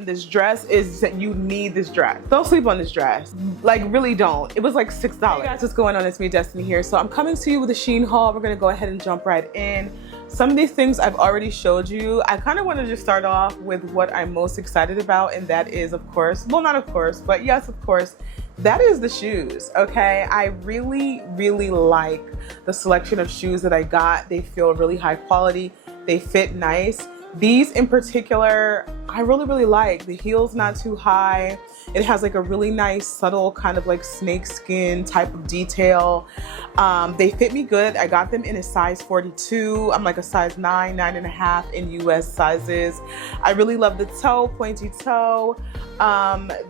in this dress is that you need this dress. Don't sleep on this dress. Like, really don't. It was like $6. Hey guys, what's going on? It's me, Destiny here. So I'm coming to you with a Shein haul. We're gonna go ahead and jump right in. Some of these things I've already showed you. I kind of want to just start off with what I'm most excited about, and that is, of course, well, not of course, but yes, of course, that is the shoes, okay? I really, really like the selection of shoes that I got. They feel really high quality. They fit nice. These in particular, I really, really like. The heel's not too high. It has like a really nice, subtle kind of like snake skin type of detail. They fit me good. I got them in a size 42. I'm like a size 9, 9.5 in US sizes. I really love the toe, pointy toe.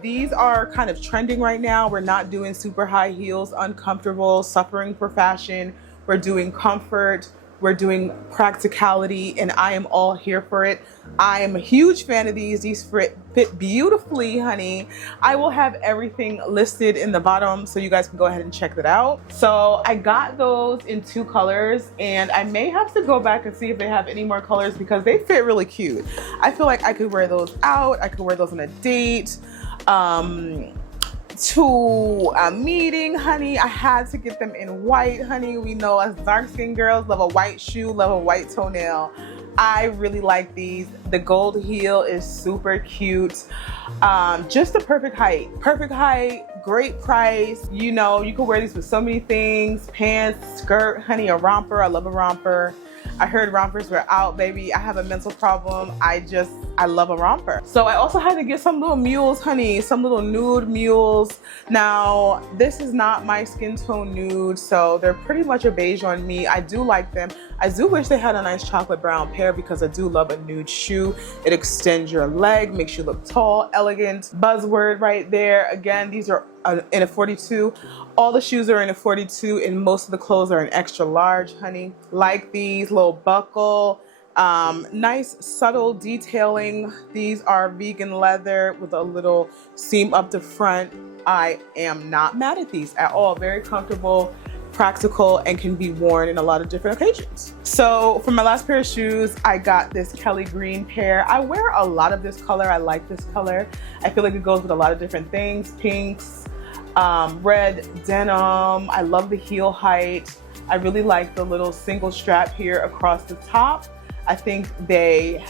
These are kind of trending right now. We're not doing super high heels, uncomfortable, suffering for fashion. We're doing comfort. We're doing practicality, and I am all here for it. I am a huge fan of these. These fit beautifully, honey. I will have everything listed in the bottom so you guys can go ahead and check that out. So I got those in 2 colors, and I may have to go back and see if they have any more colors because they fit really cute. I feel like I could wear those out. I could wear those on a date. To a meeting, honey. I had to get them in white, honey. We know us dark-skinned girls love a white shoe, love a white toenail. I really like these. The gold heel is super cute. Just the perfect height. Perfect height, great price. You know, you can wear these with so many things. Pants, skirt, honey, a romper. I love a romper. I heard rompers were out, baby. I have a mental problem. I love a romper. So I also had to get some little mules, honey, some little nude mules. Now, this is not my skin tone nude, so they're pretty much a beige on me. I do like them. I do wish they had a nice chocolate brown pair because I do love a nude shoe. It extends your leg, makes you look tall, elegant. Buzzword right there. Again, these are in a 42. All the shoes are in a 42 and most of the clothes are an extra large, honey. Like these, little buckle. Nice subtle detailing. These are vegan leather with a little seam up the front. I am not mad at these at all. Very comfortable, practical, and can be worn in a lot of different occasions. So for my last pair of shoes, I got this Kelly green pair. I wear a lot of this color. I like this color. I feel like it goes with a lot of different things. Pinks, red denim. I love the heel height. I really like the little single strap here across the top. I think they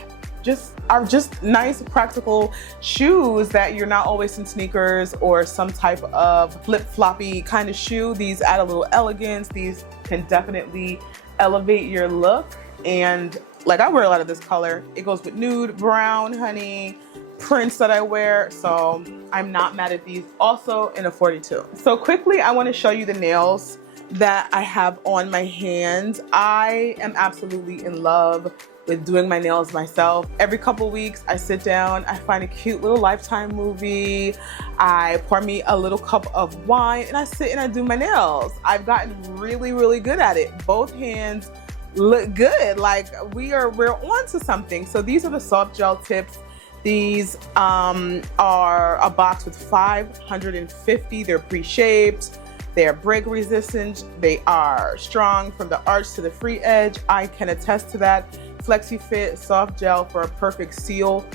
are just nice, practical shoes that you're not always in sneakers or some type of flip-floppy kind of shoe. These add a little elegance. These can definitely elevate your look. And like, I wear a lot of this color. It goes with nude, brown, honey, prints that I wear. So I'm not mad at these. Also in a 42. So quickly, I want to show you the nails that I have on my hands. I am absolutely in love with doing my nails myself. Every couple weeks I sit down, I find a cute little Lifetime movie, I pour me a little cup of wine, and I sit and I do my nails. I've gotten really, really good at it. Both hands look good. Like we're on to something. So these are the soft gel tips. These are a box with 550. They're pre-shaped. They're break resistant. They are strong from the arch to the free edge. I can attest to that. Flexi fit, soft gel for a perfect seal.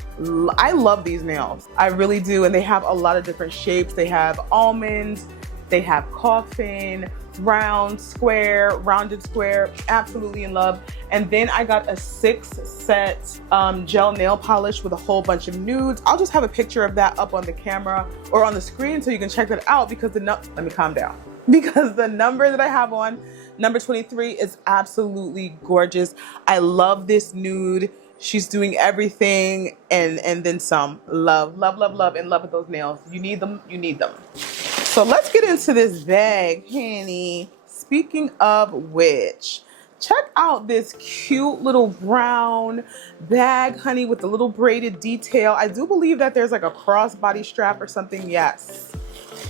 I love these nails. I really do. And they have a lot of different shapes. They have almonds, they have coffin, round, square, rounded square. Absolutely in love. And then I got a 6-set gel nail polish with a whole bunch of nudes. I'll just have a picture of that up on the camera or on the screen so you can check that out because let me calm down. Because the number that I have on, number 23, is absolutely gorgeous. I love this nude. She's doing everything and then some. Love, love, love, love, and love with those nails. You need them, you need them. So let's get into this bag, honey. Speaking of which, check out this cute little brown bag, honey, with the little braided detail. I do believe that there's like a crossbody strap or something. Yes.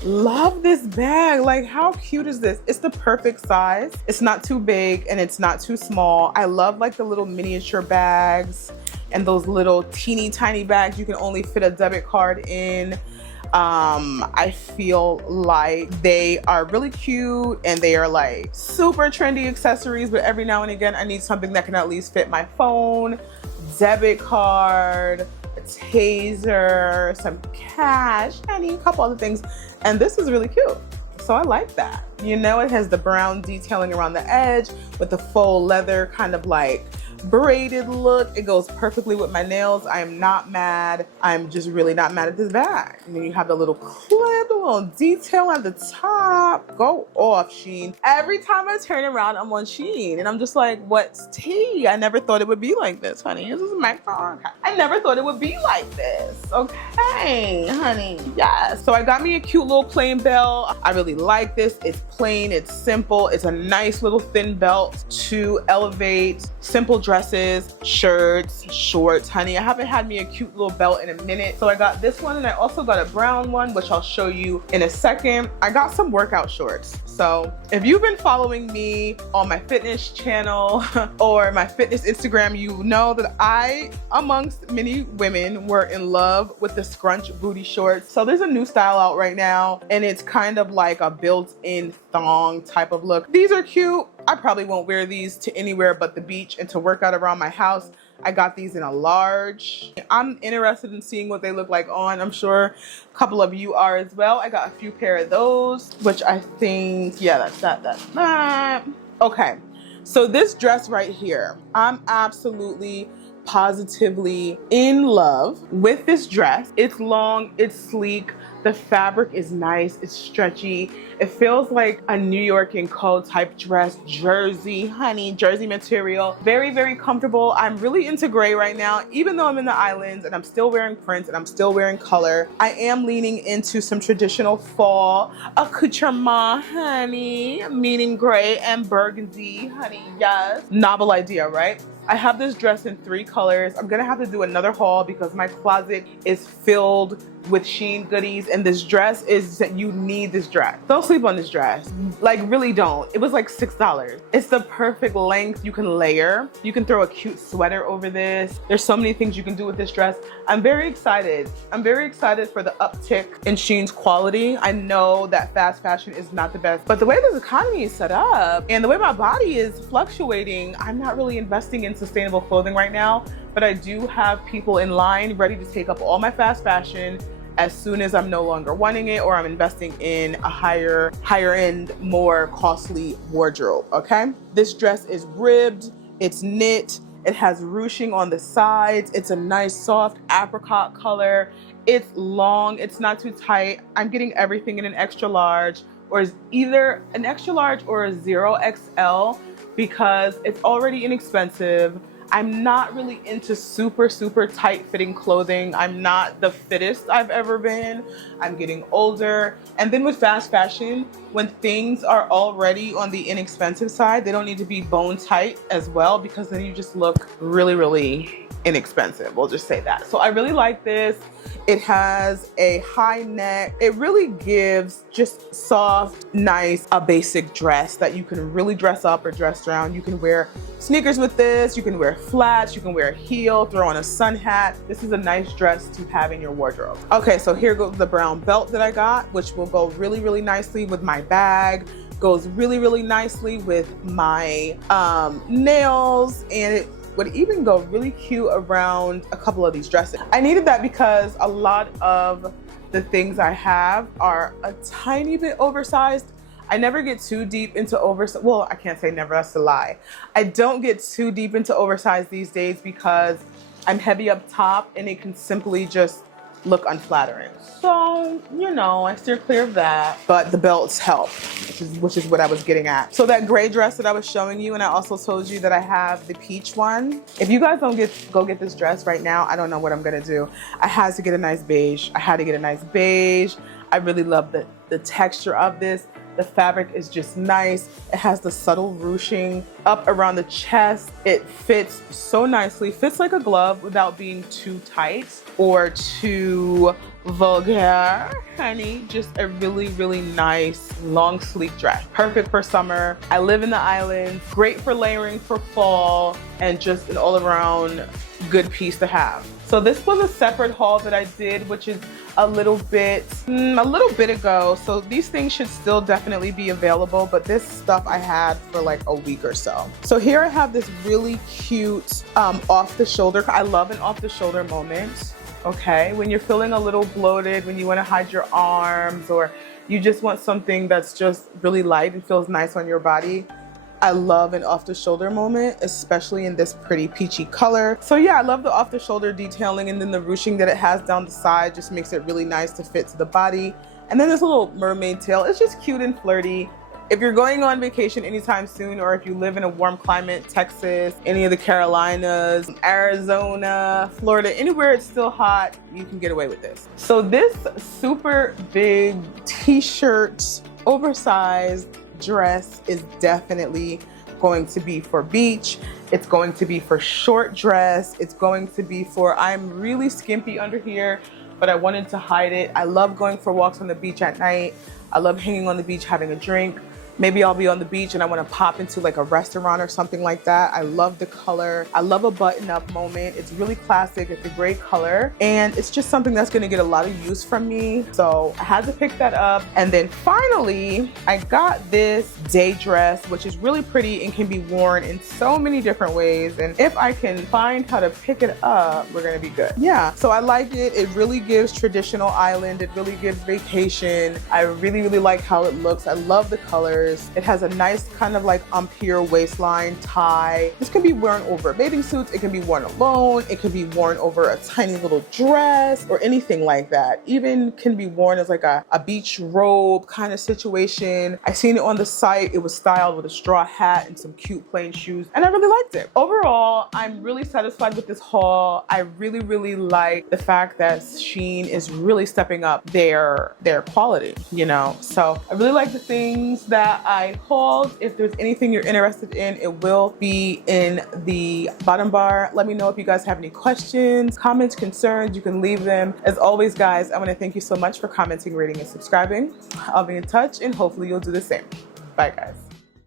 Love this bag. Like, how cute is this? It's the perfect size. It's not too big and it's not too small. I love like the little miniature bags and those little teeny tiny bags you can only fit a debit card in. I feel like they are really cute and they are like super trendy accessories, but every now and again I need something that can at least fit my phone, debit card, a taser, some cash, honey, a couple other things. And this is really cute. So I like that. You know, it has the brown detailing around the edge with the faux leather kind of like braided look. It goes perfectly with my nails. I am not mad. I'm just really not mad at this bag. And then you have the little clip, the little detail at the top. Go off, Shein. Every time I turn around, I'm on Shein. And I'm just like, what's tea? I never thought it would be like this, honey. This is my car. I never thought it would be like this. Okay, honey. Yes. So I got me a cute little plain belt. I really like this. It's plain, it's simple. It's a nice little thin belt to elevate simple dresses, shirts, shorts, honey. I haven't had me a cute little belt in a minute. So I got this one, and I also got a brown one, which I'll show you in a second. I got some workout shorts. So if you've been following me on my fitness channel or my fitness Instagram, you know that I, amongst many women, were in love with the scrunch booty shorts. So there's a new style out right now, and it's kind of like a built-in thong type of look. These are cute. I probably won't wear these to anywhere but the beach and to work out around my house. I got these in a large. I'm interested in seeing what they look like on. I'm sure a couple of you are as well. I got a few pair of those, which I think, yeah, that's that. Okay, so this dress right here, I'm absolutely positively in love with this dress. It's long, it's sleek. The fabric is nice, it's stretchy. It feels like a New York & Co type dress, jersey, honey, jersey material. Very, very comfortable. I'm really into gray right now, even though I'm in the islands and I'm still wearing prints and I'm still wearing color. I am leaning into some traditional fall accoutrement, honey, meaning gray and burgundy, honey, yes. Novel idea, right? I have this dress in 3 colors. I'm gonna have to do another haul because my closet is filled with Shein goodies, and this dress is, you need this dress. Don't sleep on this dress. Like, really don't. It was like $6. It's the perfect length. You can layer. You can throw a cute sweater over this. There's so many things you can do with this dress. I'm very excited. I'm very excited for the uptick in Shein's quality. I know that fast fashion is not the best, but the way this economy is set up and the way my body is fluctuating, I'm not really investing in sustainable clothing right now, but I do have people in line ready to take up all my fast fashion as soon as I'm no longer wanting it or I'm investing in a higher end, more costly wardrobe, okay? This dress is ribbed, it's knit, it has ruching on the sides, it's a nice soft apricot color, it's long, it's not too tight. I'm getting everything in an extra large, or either an extra large or a 0XL, because it's already inexpensive. I'm not really into super tight fitting clothing. I'm not the fittest I've ever been. I'm getting older. And then with fast fashion, when things are already on the inexpensive side, they don't need to be bone tight as well, because then you just look really inexpensive. We'll just say that. So I really like this. It has a high neck. It really gives just soft, nice, a basic dress that you can really dress up or dress down. You can wear sneakers with this. You can wear flats. You can wear a heel, throw on a sun hat. This is a nice dress to have in your wardrobe. Okay, so here goes the brown belt that I got, which will go really nicely with my bag. Goes really nicely with my nails, and it would even go really cute around a couple of these dresses. I needed that because a lot of the things I have are a tiny bit oversized. I never get too deep into oversized. Well, I can't say never, that's a lie. I don't get too deep into oversized these days because I'm heavy up top and it can simply just look unflattering. So, you know, I steer clear of that, but the belts help, which is what I was getting at. So that gray dress that I was showing you, and I also told you that I have the peach one. If you guys don't go get this dress right now, I don't know what I'm gonna do. I had to get a nice beige. I really love the texture of this. The fabric is just nice. It has the subtle ruching up around the chest. It fits so nicely. Fits like a glove without being too tight or too vulgar, honey. Just a really nice, long, sleek dress. Perfect for summer. I live in the islands. Great for layering for fall, and just an all-around good piece to have. So this was a separate haul that I did, which is a little bit ago. So these things should still definitely be available, but this stuff I had for like a week or so. So here I have this really cute off the shoulder. I love an off the shoulder moment. okay? When you're feeling a little bloated, when you want to hide your arms, or you just want something that's just really light and feels nice on your body, I love an off the shoulder moment, especially in this pretty peachy color. So yeah, I love the off the shoulder detailing, and then the ruching that it has down the side just makes it really nice to fit to the body. And then this little mermaid tail, it's just cute and flirty. If you're going on vacation anytime soon, or if you live in a warm climate, Texas, any of the Carolinas, Arizona, Florida, anywhere it's still hot, you can get away with this. So this super big t-shirt, oversized dress is definitely going to be for beach. It's going to be for short dress. It's going to be for, I'm really skimpy under here, but I wanted to hide it. I love going for walks on the beach at night. I love hanging on the beach, having a drink. Maybe I'll be on the beach and I want to pop into like a restaurant or something like that. I love the color. I love a button-up moment. It's really classic. It's a great color, and it's just something that's going to get a lot of use from me. So I had to pick that up. And then finally, I got this day dress, which is really pretty and can be worn in so many different ways. And if I can find how to pick it up, we're going to be good. Yeah, so I like it. It really gives traditional island. It really gives vacation. I really, really like how it looks. I love the colors. It has a nice kind of like empire waistline tie. This can be worn over bathing suits. It can be worn alone. It can be worn over a tiny little dress or anything like that. Even can be worn as like a beach robe kind of situation. I seen it on the site. It was styled with a straw hat and some cute plain shoes, and I really liked it. Overall, I'm really satisfied with this haul. I really, really like the fact that Shein is really stepping up their quality, you know? So I really like the things that I hauled. If there's anything you're interested in, it will be in the bottom bar. Let me know if you guys have any questions, comments, concerns. You can leave them. As always, guys, I want to thank you so much for commenting, rating, and subscribing. I'll be in touch, and hopefully you'll do the same. Bye, guys.